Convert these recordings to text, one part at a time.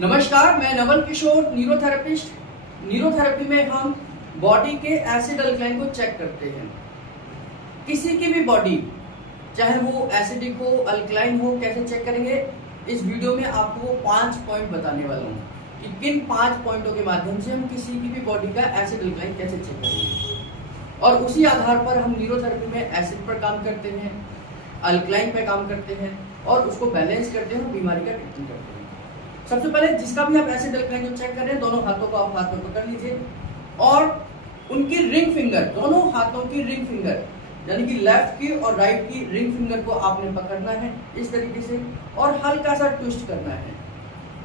नमस्कार, मैं Naval Kishore, neurotherapist. Neurotherapy में हम बॉडी के एसिड अल्कलाइन को चेक करते हैं। किसी की भी बॉडी, चाहे वो एसिडिक हो, अल्कलाइन हो, कैसे चेक करेंगे, इस वीडियो में आपको 5 पॉइंट बताने वाला हूँ कि किन 5 पॉइंटों के माध्यम से हम किसी की भी बॉडी का एसिड अल्कलाइन कैसे चेक करेंगे। और उसी आधार पर हम न्यूरोथेरेपी में एसिड पर काम करते हैं, अल्कलाइन पर काम करते हैं और उसको बैलेंस करते हैं और बीमारी का ट्रीटमेंट करते हैं। सबसे पहले जिसका भी आप एसिड अल्कलाइन को चेक कर रहे हैं, दोनों हाथों को आप हाथ में पकड़ लीजिए और उनकी रिंग फिंगर, दोनों हाथों की रिंग फिंगर यानी कि लेफ्ट की और राइट की रिंग फिंगर को आपने पकड़ना है इस तरीके से और हल्का सा ट्विस्ट करना है,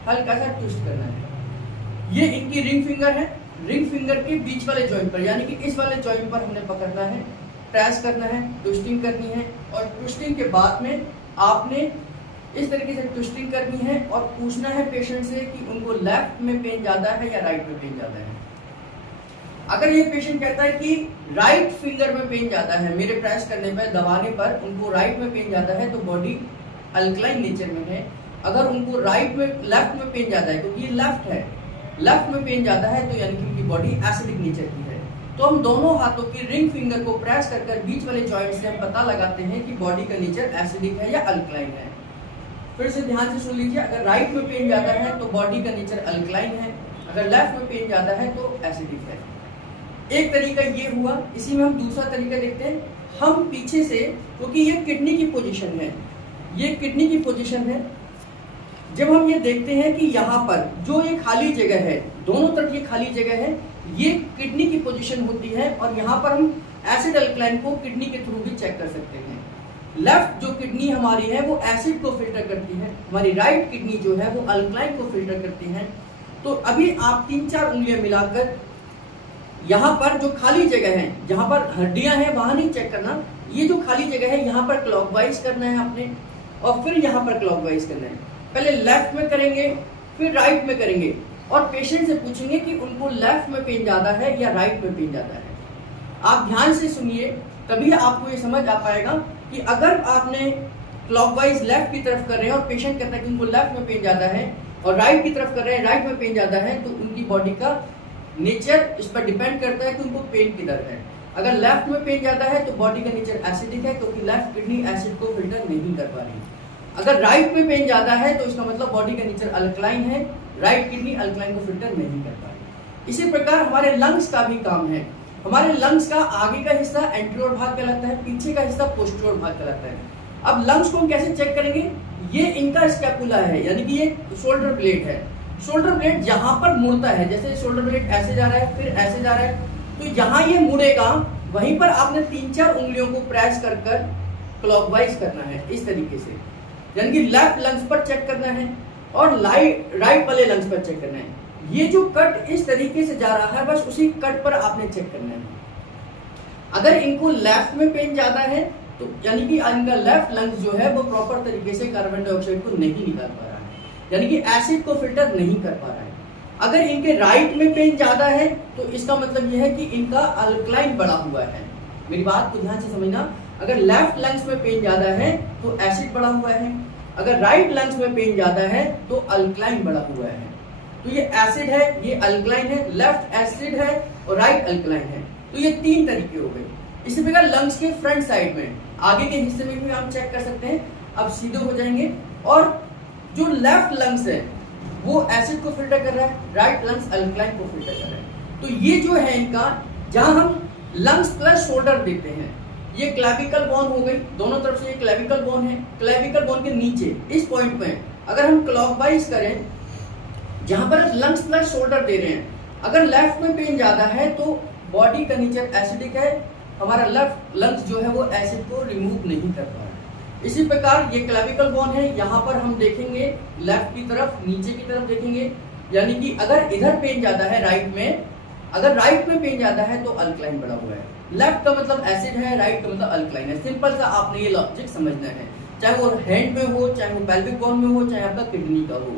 हल्का सा ट्विस्ट करना है। ये इनकी रिंग फिंगर है, रिंग फिंगर के बीच वाले जॉइंट पर यानी कि इस वाले जॉइंट पर हमने पकड़ना है, प्रेस करना है, ट्विस्टिंग करनी है और ट्विस्टिंग के बाद में आपने इस तरीके से ट्विस्टिंग करनी है और पूछना है पेशेंट से कि उनको लेफ्ट में पेन ज्यादा है या राइट में पेन ज्यादा है। अगर ये पेशेंट कहता है कि राइट फिंगर में पेन ज्यादा है, मेरे प्रेस करने पर, दबाने पर उनको राइट में पेन ज्यादा है, तो बॉडी अल्कलाइन नेचर में है। अगर उनको राइट में, लेफ्ट में पेन ज्यादा है, क्योंकि ये लेफ्ट है, लेफ्ट में पेन ज्यादा है, तो यानी कि उनकी बॉडी एसिडिक नेचर की है। तो हम दोनों हाथों की रिंग फिंगर को प्रेस कर बीच वाले जॉइंट से हम पता लगाते हैं कि बॉडी का नेचर एसिडिक है या अल्कलाइन है। फिर से ध्यान से सुन लीजिए, अगर राइट में पेन ज्यादा है तो बॉडी का नेचर अल्कलाइन है, अगर लेफ्ट में पेन ज्यादा है तो एसिडिक है। एक तरीका ये हुआ। इसी में हम दूसरा तरीका देखते हैं। हम पीछे से, क्योंकि ये किडनी की पोजीशन है, ये किडनी की पोजीशन है, जब हम ये देखते हैं कि यहाँ पर जो ये खाली जगह है, दोनों तरफ ये खाली जगह है, ये किडनी की पोजीशन होती है और यहाँ पर हम एसिड अल्कलाइन को किडनी के थ्रू भी चेक कर सकते हैं। लेफ्ट जो किडनी हमारी है वो एसिड को फिल्टर करती है, हमारी राइट किडनी जो है वो अल्कलाइन को फिल्टर करती है। तो अभी आप 3-4 उंगलियां मिलाकर यहाँ पर जो खाली जगह है, जहां पर हड्डियां हैं वहां नहीं चेक करना, ये जो खाली जगह है यहाँ पर क्लॉकवाइज करना है आपने और फिर यहाँ पर क्लॉकवाइज करना है। पहले लेफ्ट में करेंगे, फिर राइट में करेंगे और पेशेंट से पूछेंगे कि उनको लेफ्ट में पेन ज्यादा है या राइट में पेन ज्यादा है। आप ध्यान से सुनिए, तभी आपको ये समझ आ पाएगा कि अगर आपने क्लॉकवाइज लेफ्ट की तरफ कर रहे हैं और पेशेंट कहता है कि उनको लेफ्ट में पेन ज्यादा है और राइट की तरफ कर रहे हैं, राइट में पेन ज्यादा है, तो उनकी बॉडी का नेचर इस पर डिपेंड करता है कि उनको पेन किधर है। अगर लेफ्ट में पेन ज्यादा है तो बॉडी का नेचर एसिडिक है, क्योंकि लेफ्ट किडनी एसिड को फिल्टर नहीं कर पा रही। अगर राइट में पेन ज्यादा है तो इसका मतलब बॉडी का नेचर अल्कलाइन है, राइट किडनी अल्कलाइन को फिल्टर नहीं कर पा रही। इसी प्रकार हमारे लंग्स का भी काम है। हमारे लंग्स का आगे का हिस्सा एंटीरियर भाग कहलाता है, पीछे का हिस्सा पोस्टीरियर भाग कहलाता है। अब लंग्स को हम कैसे चेक करेंगे? ये इनका स्कैपुला है, यानी कि ये शोल्डर ब्लेड है। शोल्डर ब्लेड जहां पर मुड़ता है, जैसे शोल्डर ब्लेड ऐसे जा रहा है फिर ऐसे जा रहा है, तो जहां ये मुड़ेगा वहीं पर आपने 3-4 उंगलियों को प्रेस कर क्लॉकवाइज करना है इस तरीके से, यानी कि लेफ्ट लंग्स पर चेक करना है और राइट वाले लंग्स पर चेक करना है। ये जो कट इस तरीके से जा रहा है, बस उसी कट पर आपने चेक करना है। अगर इनको लेफ्ट में पेन ज्यादा है तो यानी कि इनका लेफ्ट लंग्स जो है वो प्रॉपर तरीके से कार्बन डाइऑक्साइड को नहीं निकाल पा रहा है, यानी कि एसिड को फिल्टर नहीं कर पा रहा है। अगर इनके राइट में पेन ज्यादा है तो इसका मतलब यह है कि इनका अल्कलाइन बढ़ा हुआ है। मेरी बात को ध्यान से समझना, अगर लेफ्ट लंग्स में पेन ज्यादा है तो एसिड बढ़ा हुआ है, अगर राइट लंग्स में पेन ज्यादा है तो अल्कलाइन बढ़ा हुआ है। तो ये एसिड है, ये अल्कलाइन है, लेफ्ट एसिड है और राइट अल्कलाइन है। तो ये 3 तरीके हो गए। इसी प्रकार लंग्स के फ्रंट साइड में, आगे के हिस्से में भी हम चेक कर सकते हैं। अब सीधे हो जाएंगे और जो लेफ्ट लंग्स है वो एसिड को फिल्टर कर रहा है, राइट लंग्स अल्कलाइन को फिल्टर कर रहा है। तो ये जो है इनका, जहां हम लंग्स प्लस शोल्डर देते हैं, ये क्लेविकल बोन हो गई, दोनों तरफ से ये क्लेविकल बोन है। क्लेविकल बोन के नीचे इस पॉइंट पे अगर हम क्लॉकवाइज करें, जहां पर लंग्स प्लस शोल्डर दे रहे हैं, अगर लेफ्ट में पेन ज्यादा है तो बॉडी का नेचर एसिडिक है, हमारा लेफ्ट लंग्स जो है वो एसिड को रिमूव नहीं कर पा रहा है। इसी प्रकार ये क्लेविकल बोन है, यहाँ पर हम देखेंगे लेफ्ट की तरफ, नीचे की तरफ देखेंगे, यानी कि अगर इधर पेन ज्यादा है राइट में, अगर राइट में पेन ज्यादा है तो अल्कलाइन बढ़ा हुआ है। लेफ्ट का मतलब एसिड है, राइट का मतलब अल्कलाइन है। सिंपल सा आपने ये लॉजिक समझना है, चाहे वो हैंड में हो, चाहे वो पेल्विक बोन में हो, चाहे आपका किडनी का हो।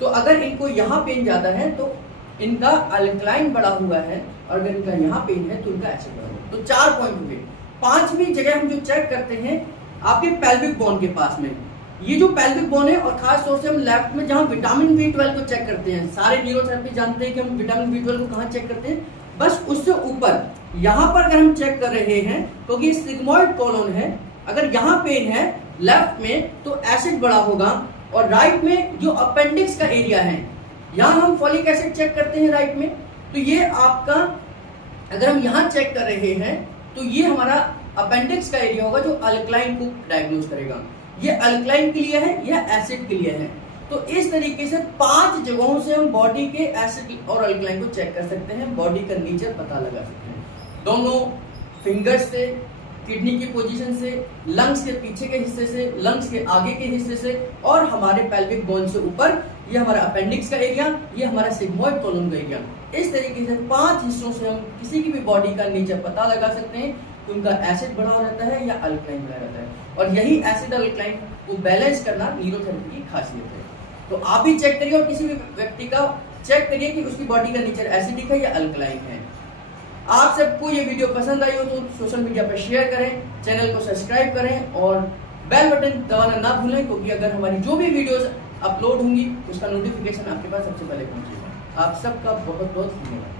तो अगर इनको यहाँ पेन ज्यादा है तो इनका अल्कलाइन बढ़ा हुआ है और अगर इनका यहाँ पेन है तो इनका एसिड बढ़ा हुआ है। तो 4 पॉइंट हुए। 5वीं जगह हम जो चेक करते हैं आपके पेल्विक बोन के पास में, ये जो पेल्विक बोन है, और खास तौर से हम लेफ्ट में जहां विटामिन B12 को चेक करते हैं, सारे न्यूरोथेरेपी जानते हैं कि हम विटामिन B12 को कहां चेक करते हैं, बस उससे ऊपर यहां पर अगर हम चेक कर रहे हैं, क्योंकि सिग्मोइड कोलन है, अगर यहां पेन है लेफ्ट में तो एसिड बढ़ा होगा, और राइट में जो अपेंडिक्स का एरिया है यहां हम फॉलिक एसिड चेक करते हैं राइट में, तो ये आपका अगर हम यहां चेक कर रहे हैं तो ये हमारा अपेंडिक्स का एरिया होगा जो अल्कलाइन को डायग्नोज करेगा। ये अल्कलाइन के लिए है, यह एसिड के लिए है। तो इस तरीके से 5 जगहों से हम बॉडी के एसिड और अल्कलाइन को चेक कर सकते हैं, बॉडी का नेचर पता लगा सकते हैं, दोनों फिंगर्स से, किडनी की पोजीशन से, लंग्स के पीछे के हिस्से से, लंग्स के आगे के हिस्से से, और हमारे पेल्विक बोन से ऊपर ये हमारा अपेंडिक्स का एरिया, ये हमारा सिग्मोइड कोलन का एरिया। इस तरीके से 5 हिस्सों से हम किसी की भी बॉडी का नेचर पता लगा सकते हैं कि उनका एसिड बढ़ा रहता है या अल्कलाइन बढ़ा रहता है, और यही एसिड अल्कलाइन को बैलेंस करना न्यूरोथेरेपी की खासियत है। तो आप भी चेक करिए, और किसी भी व्यक्ति का चेक करिए कि उसकी बॉडी का नेचर एसिडिक है या अल्कलाइन है। आप सबको ये वीडियो पसंद आई हो तो सोशल मीडिया पर शेयर करें, चैनल को सब्सक्राइब करें और बेल बटन दबाना ना भूलें, क्योंकि अगर हमारी जो भी वीडियोस अपलोड होंगी उसका नोटिफिकेशन आपके पास सबसे पहले पहुंचेगा। आप सबका बहुत बहुत धन्यवाद।